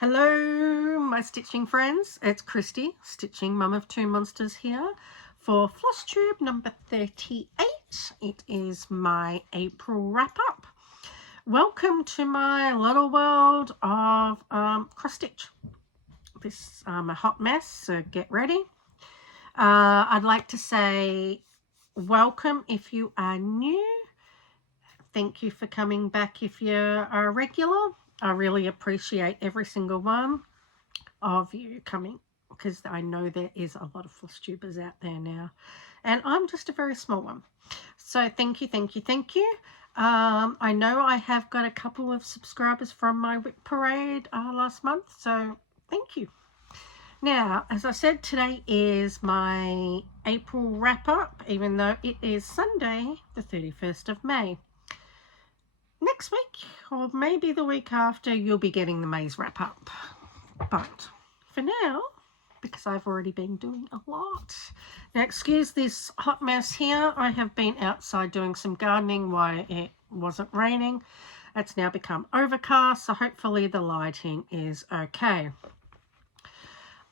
Hello, my stitching friends. It's Christy, stitching mum of two monsters here for Flosstube number 38. It is my April wrap-up. Welcome to my little world of cross-stitch. This a hot mess, so get ready. I'd like to say welcome if you are new. Thank you for coming back if you're a regular. I really appreciate every single one of you coming, because I know there is a lot of Flosstubers out there now, and I'm just a very small one. So thank you, thank you, thank you. I know I have got a couple of subscribers from my whip parade last month, so thank you. Now, as I said, today is my April wrap-up, even though it is Sunday, the 31st of May. Next week, or maybe the week after, you'll be getting the May's wrap-up. But for now, because I've already been doing a lot. Now, excuse this hot mess here. I have been outside doing some gardening while it wasn't raining. It's now become overcast, so hopefully the lighting is okay.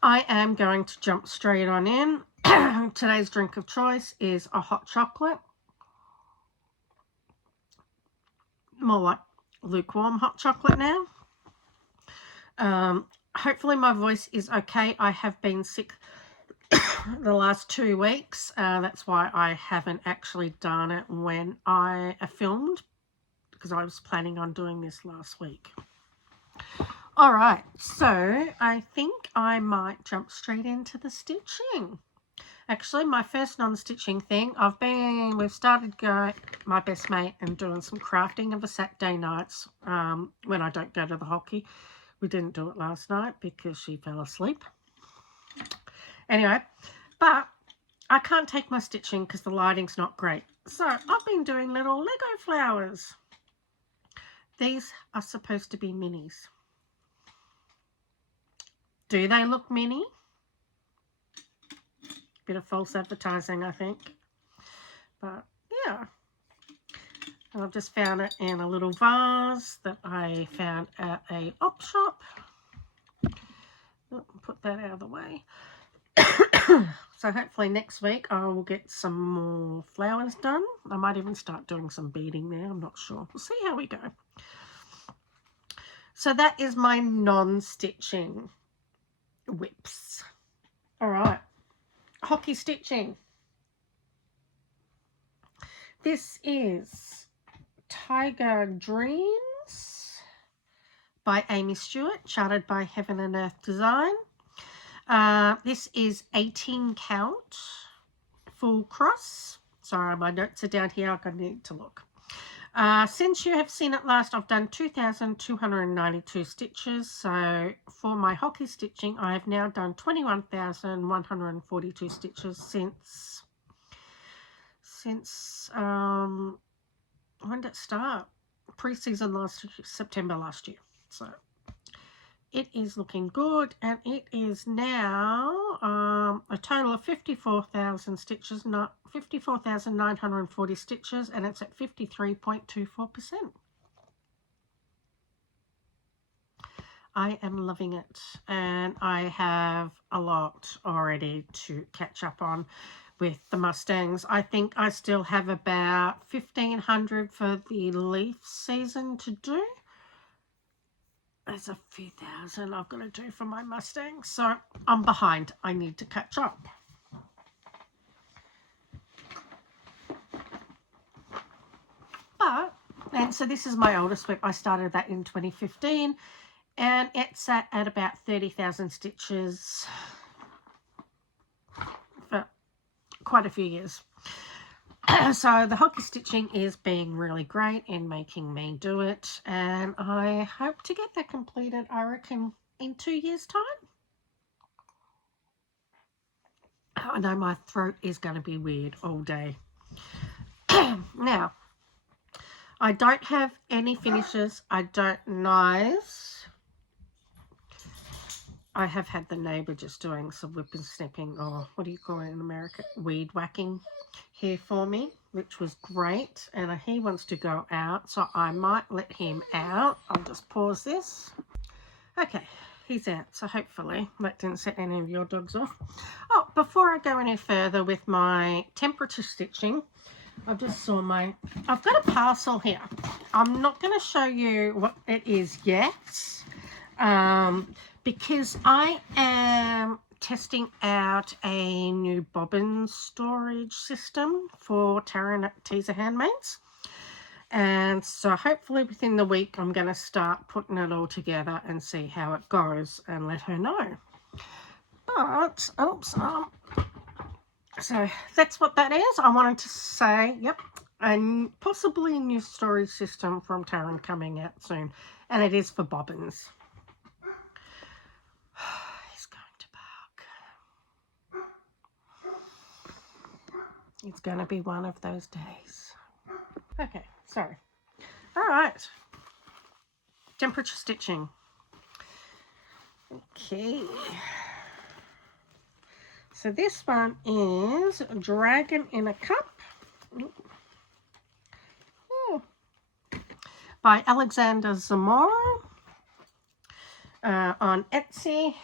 I am going to jump straight on in. Today's drink of choice is a hot chocolate. More like lukewarm hot chocolate now. Hopefully my voice is okay. I have been sick the last 2 weeks. That's why I haven't actually done it when I filmed, because I was planning on doing this last week. All right, so I think I might jump straight into the stitching. Actually, my first non-stitching thing, we've started going, my best mate, and doing some crafting of a Saturday nights when I don't go to the hockey. We didn't do it last night because she fell asleep. Anyway, but I can't take my stitching because the lighting's not great. So I've been doing little Lego flowers. These are supposed to be minis. Do they look mini? Bit of false advertising, I think. But yeah. And I've just found it in a little vase that I found at a op shop. Put that out of the way. So hopefully next week I will get some more flowers done. I might even start doing some beading there. I'm not sure. We'll see how we go. So that is my non-stitching whips. All right. Hockey stitching. This is Tiger Dreams by Amy Stewart, charted by Heaven and Earth Design. This is 18 count full cross. Sorry, my notes are down here. I need to look. Since you have seen it last, I've done 2,292 stitches. So for my hockey stitching, I have now done 21,142 stitches since when did it start? Pre-season September last year. So it is looking good, and it is now a total of 54,000 stitches, not 54,940 stitches, and it's at 53.24%. I am loving it, and I have a lot already to catch up on with the Mustangs. I think I still have about 1,500 for the leaf season to do. There's a few thousand I've got to do for my Mustangs, so I'm behind. I need to catch up. And so this is my oldest whip. I started that in 2015, and it's at about 30,000 stitches for quite a few years. So the hockey stitching is being really great in making me do it, and I hope to get that completed, I reckon, in 2 years' time. I know my throat is going to be weird all day. Now, I don't have any finishes. I don't knives. I have had the neighbour just doing some whip and snipping, or what do you call it in America? Weed whacking here for me, which was great. And he wants to go out, so I might let him out. I'll just pause this. Okay, he's out, so hopefully that didn't set any of your dogs off. Oh, before I go any further with my temperature stitching, I just saw I've got a parcel here. I'm not going to show you what it is yet, because I am testing out a new bobbin storage system for Tara Teaser Handmaids. And so hopefully within the week I'm going to start putting it all together and see how it goes and let her know. But, oops, so that's what that is. I wanted to say, yep, and possibly a new storage system from Taryn coming out soon. And it is for bobbins. He's going to bark. It's going to be one of those days. Okay, sorry. All right. Temperature stitching. Okay. So this one is Dragon in a Cup. Oh. By Alexandria Zamora on Etsy.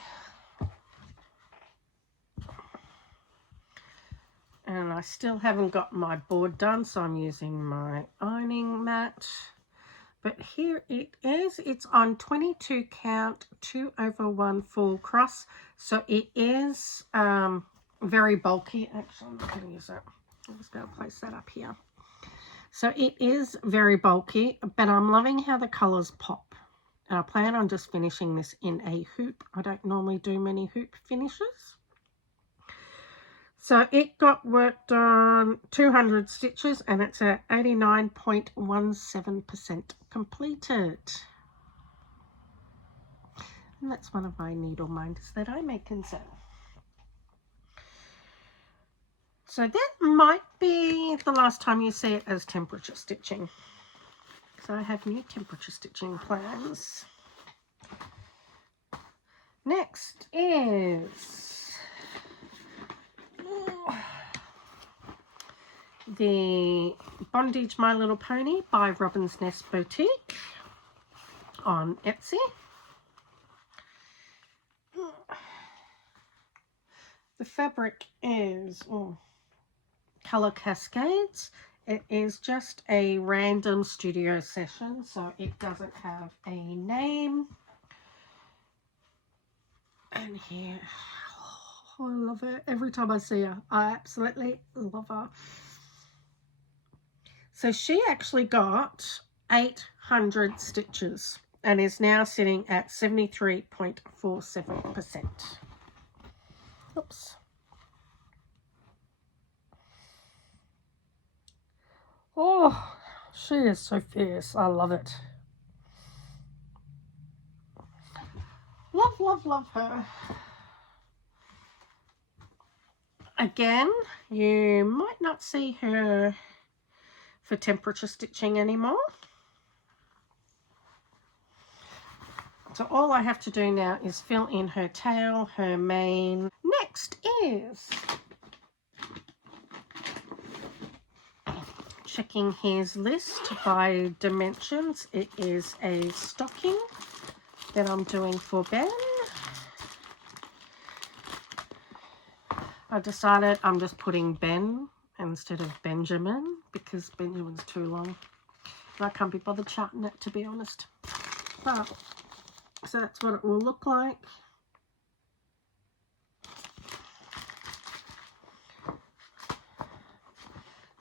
And I still haven't got my board done, so I'm using my ironing mat. But here it is. It's on 22 count, 2/1 full cross. So it is very bulky. Actually, I'm not going to use that. I'm just going to place that up here. So it is very bulky, but I'm loving how the colours pop. And I plan on just finishing this in a hoop. I don't normally do many hoop finishes. So it got worked on 200 stitches and it's at 89.17% completed. And that's one of my needle minders that I make and sell. So that might be the last time you see it as temperature stitching. So I have new temperature stitching plans. Next is the Bondage My Little Pony by Robyn's Nest Boutique on Etsy. The fabric is Color Cascades. It is just a random studio session, so it doesn't have a name. And here, oh, I love her. Every time I see her, I absolutely love her. So she actually got 800 stitches and is now sitting at 73.47%. Oops. Oh, she is so fierce. I love it. Love, love, love her. Again, you might not see her for temperature stitching anymore. So all I have to do now is fill in her tail, her mane. Next is checking his list by dimensions. It is a stocking that I'm doing for Ben. I decided I'm just putting Ben instead of Benjamin because Benjamin's too long. I can't be bothered charting it, to be honest. But, so that's what it will look like.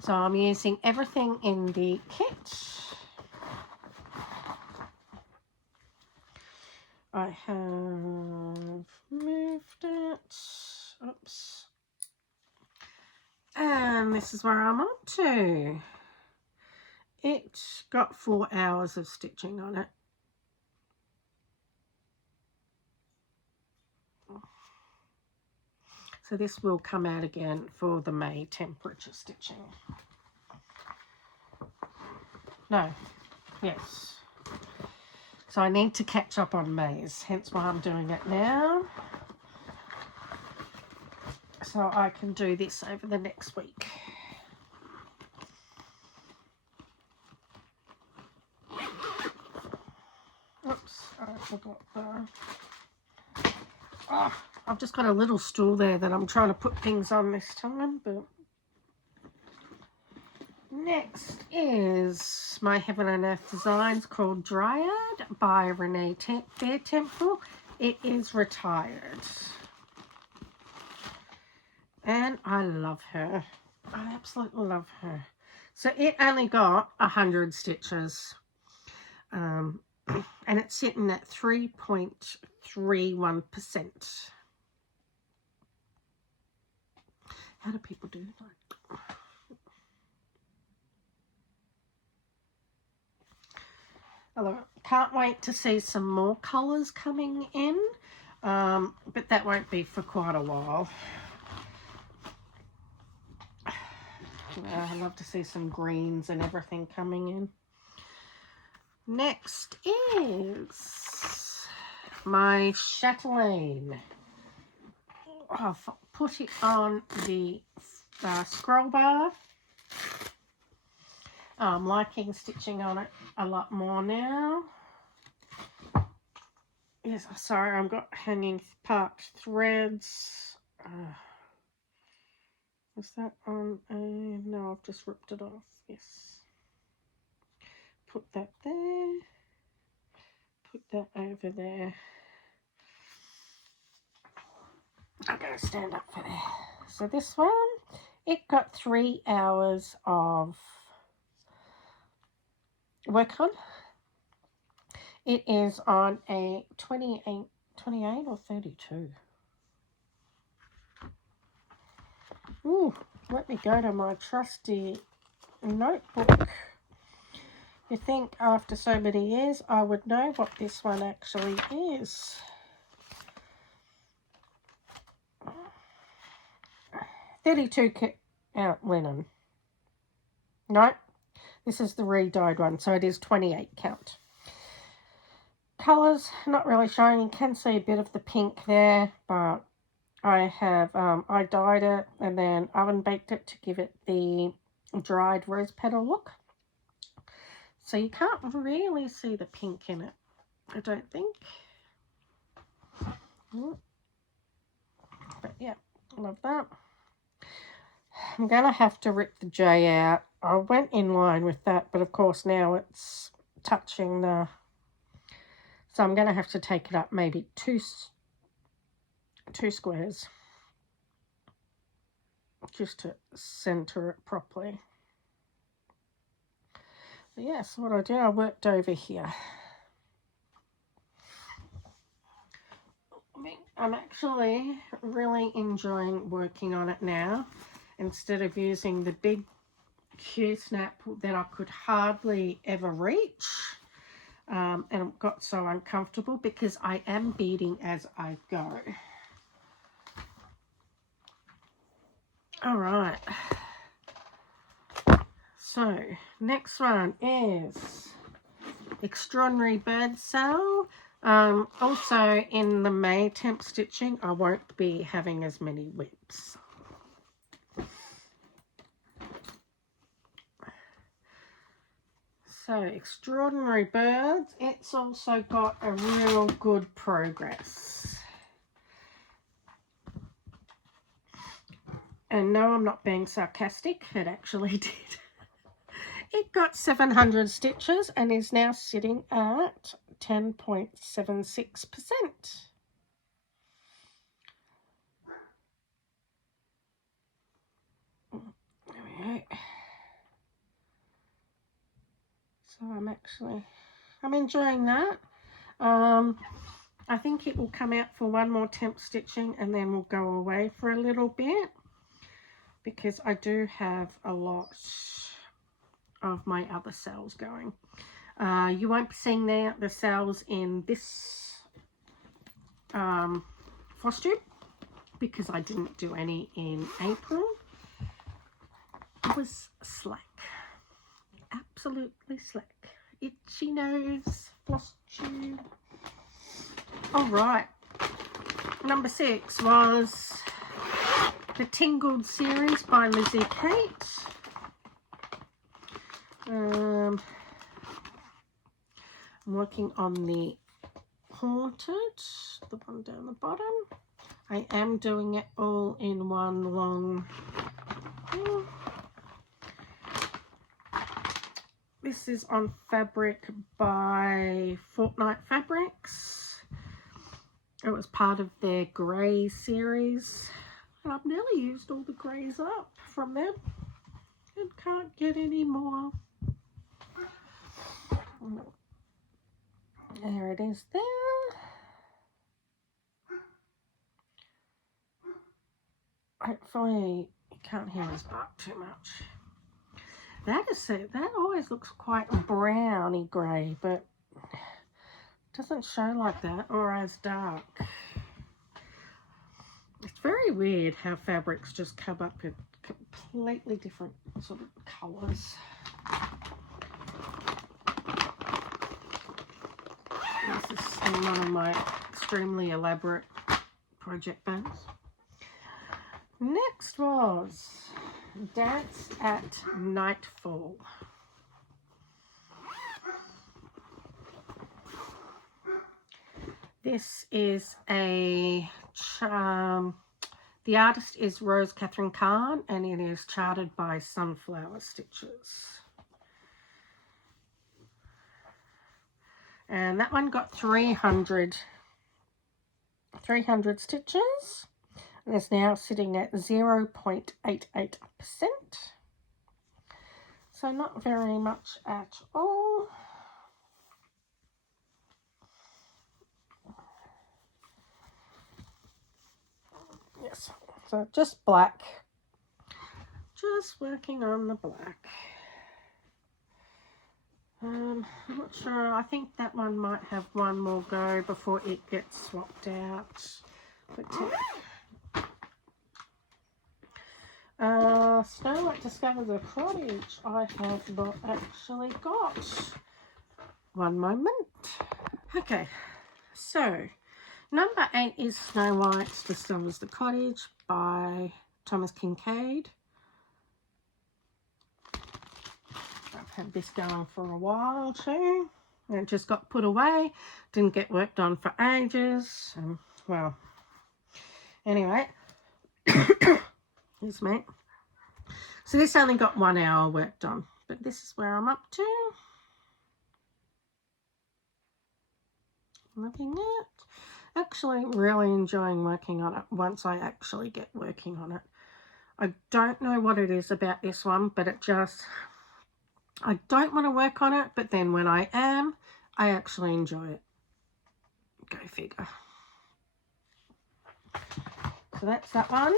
So I'm using everything in the kit. I have moved it. Oops. And this is where I'm on to. It got 4 hours of stitching on it. So this will come out again for the May temperature stitching. No, yes. So I need to catch up on May's, hence why I'm doing it now. So I can do this over the next week. Oops, I forgot the Oh, I've just got a little stool there that I'm trying to put things on this time, but next is my Heaven and Earth designs called Dryad by Renee Biertempfal. It is retired. And I love her. I absolutely love her. So it only got 100 stitches. And it's sitting at 3.31%. How do people do that? Although, can't wait to see some more colours coming in, but that won't be for quite a while. I love to see some greens and everything coming in. Next is my chatelaine. I've put it on the scroll bar. I'm liking stitching on it a lot more now. Yes, sorry, I've got hanging parked threads. Is that on a... No, I've just ripped it off. Yes. Put that there. Put that over there. I'm going to stand up for there. So this one, it got 3 hours of work on. It is on a 28 or 32. Ooh, let me go to my trusty notebook. You think after so many years I would know what this one actually is. $32 count linen. No, this is the re-dyed one, so it is 28 count. Colours, not really showing. You can see a bit of the pink there, but I have, I dyed it and then oven baked it to give it the dried rose petal look. So you can't really see the pink in it, I don't think. But yeah, love that. I'm going to have to rip the J out. I went in line with that, but of course now it's touching the... So I'm going to have to take it up maybe two squares just to center it properly. But yes, what I did, I worked over here. I'm actually really enjoying working on it now instead of using the big Q-snap that I could hardly ever reach. And it got so uncomfortable because I am beading as I go. All right. So, next one is Extraordinary Bird Sale. Also, in the May temp stitching, I won't be having as many whips. So, Extraordinary Birds, it's also got a real good progress. And no, I'm not being sarcastic, it actually did. It got 700 stitches and is now sitting at 10.76%. There we go. So I'm enjoying that. I think it will come out for one more temp stitching and then we'll go away for a little bit because I do have a lot of my other sales going. You won't be seeing the sales in this Flosstube because I didn't do any in April. It was slack. Absolutely slack. Itchy nose, Flosstube. All right. Number 6 was the Tingled series by Lizzie Kate. I'm working on the Haunted, the one down the bottom. I am doing it all in one long thing. This is on fabric by Fortnight Fabrics. It was part of their grey series. And I've nearly used all the greys up from them. And can't get any more. There it is there. Hopefully you can't hear his bark too much. That is it. That always looks quite browny grey, but doesn't show like that or as dark. It's very weird how fabrics just come up in completely different sort of colours. This is one of my extremely elaborate project bags. Next was Dance at Nightfall. This is a the artist is Rose Katherine and it is charted by Sunflower Stitches. And that one got 300 stitches. And it's now sitting at 0.88%. So not very much at all. Yes, so just black. Just working on the black. I'm not sure. I think that one might have one more go before it gets swapped out. But Snow White discovers a cottage. I have not actually got. One moment. Okay, so number 8 is Snow White discovers the cottage by Kinkade. I've had this going for a while too. It just got put away. Didn't get worked on for ages. Well, anyway. Here's me. So this only got 1 hour worked on, but this is where I'm up to. Loving it. Actually really enjoying working on it once I actually get working on it. I don't know what it is about this one, but it just, I don't want to work on it, but then when I am, I actually enjoy it. Go figure. So that's that one.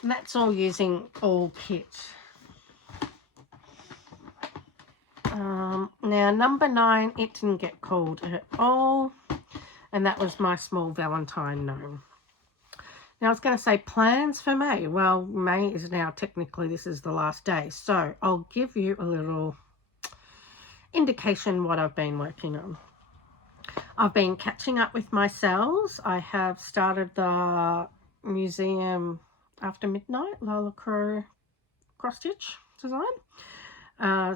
And that's all using all kit. Now number 9, it didn't get called at all. And that was my small Valentine gnome. Now I was going to say plans for May. Well, May is now technically, this is the last day. So I'll give you a little indication what I've been working on. I've been catching up with my cells. I have started the museum After Midnight, Lola cross stitch design. I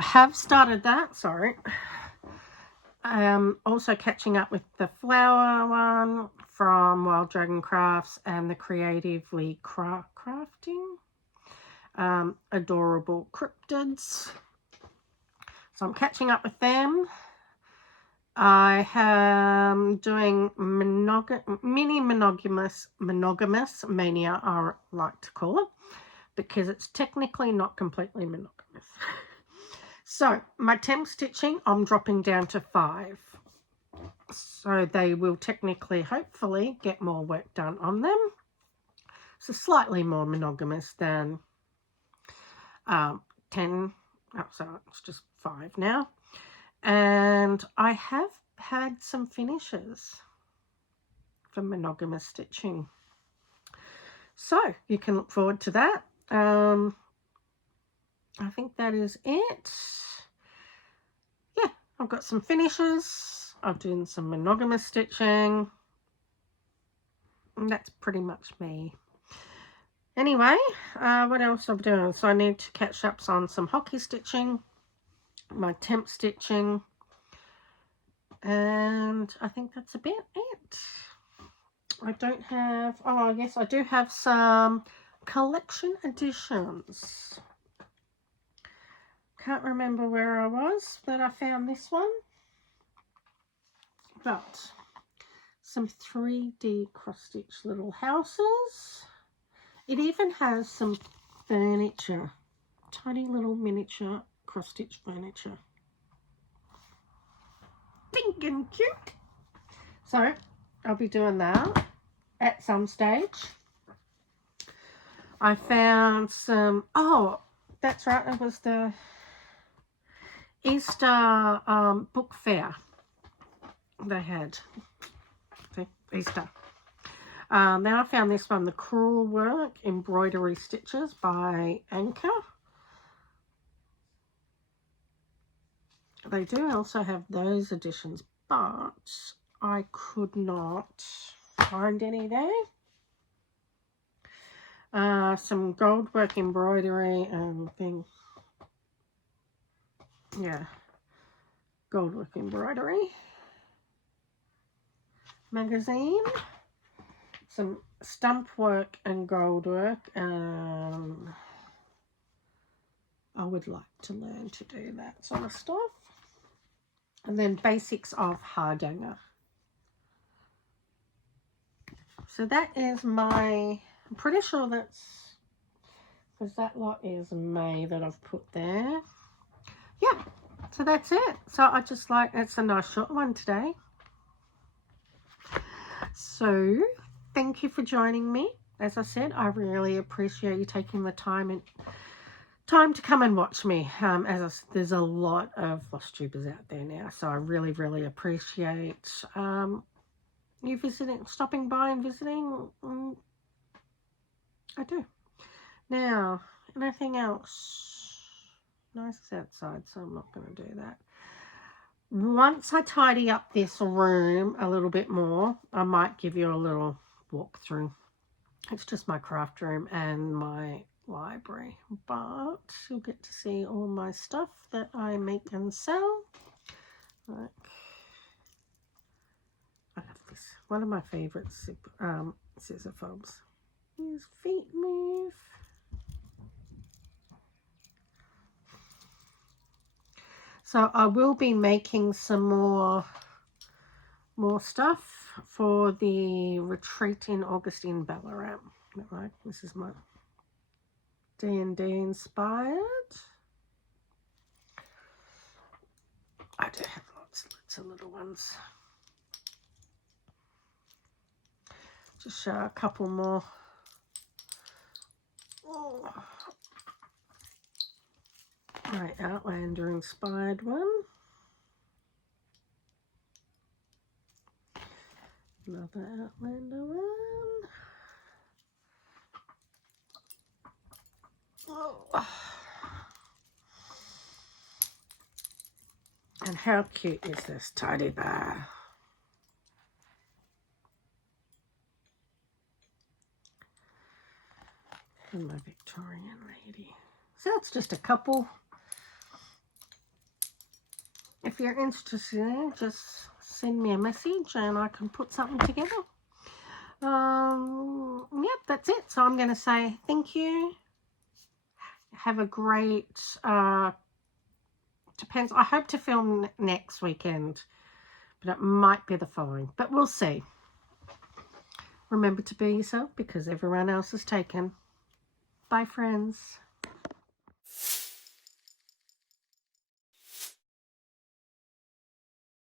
have started that, sorry. Also catching up with the flower one from Wild Dragon Crafts and the Creatively Crafting. Adorable cryptids. So I'm catching up with them. I am doing mini monogamous mania, I like to call it, because it's technically not completely monogamous. So my temp stitching, I'm dropping down to 5. So they will technically, hopefully, get more work done on them. So slightly more monogamous than 10. Oh, so it's just 5 now. And I have had some finishes for monogamous stitching. So you can look forward to that. I think that is it. Yeah, I've got some finishes. I've done some monogamous stitching. And that's pretty much me. Anyway, what else I'm doing? So I need to catch up on some hockey stitching, my temp stitching, And I think that's about it. I don't have, oh yes, I do have some collection editions. Can't remember where I was that I found this one. But some 3D cross-stitch little houses. It even has some furniture, tiny little miniature cross-stitch furniture. Pink and cute. So I'll be doing that at some stage. I found some, oh, that's right, it was the Easter book fair they had. Easter. Then I found this one, the Crewel Work Embroidery Stitches by Anchor. They do also have those editions, but I could not find any there. Some gold work embroidery and thing. Yeah, gold work embroidery magazine. Some stump work and gold work. I would like to learn to do that sort of stuff. And then basics of hardanger. So that is my, I'm pretty sure that's, because that lot is May that I've put there. Yeah, so that's it. So I just like, it's a nice short one today. So thank you for joining me. As I said, I really appreciate you taking the time to come and watch me. There's a lot of Flosstubers out there now, so I really appreciate you visiting, stopping by and visiting. I do. Now, anything else? Nice outside, so I'm not going to do that. Once I tidy up this room a little bit more, I might give you a little walkthrough. It's just my craft room and my library, but you'll get to see all my stuff that I make and sell. Like, I love this. One of my favorite scissor fobs. His feet move. So I will be making some more stuff for the retreat in August in Ballarat. Right, this is my D&D inspired. I do have lots of little ones. Just show a couple more. Oh. My Outlander inspired one. Another Outlander one. Oh. And how cute is this teddy bear? And my Victorian lady. So that's just a couple. If you're interested, just send me a message and I can put something together. Yep, that's it. So I'm going to say thank you. Have a great, depends. I hope to film next weekend, but it might be the following, but we'll see. Remember to be yourself because everyone else is taken. Bye, friends.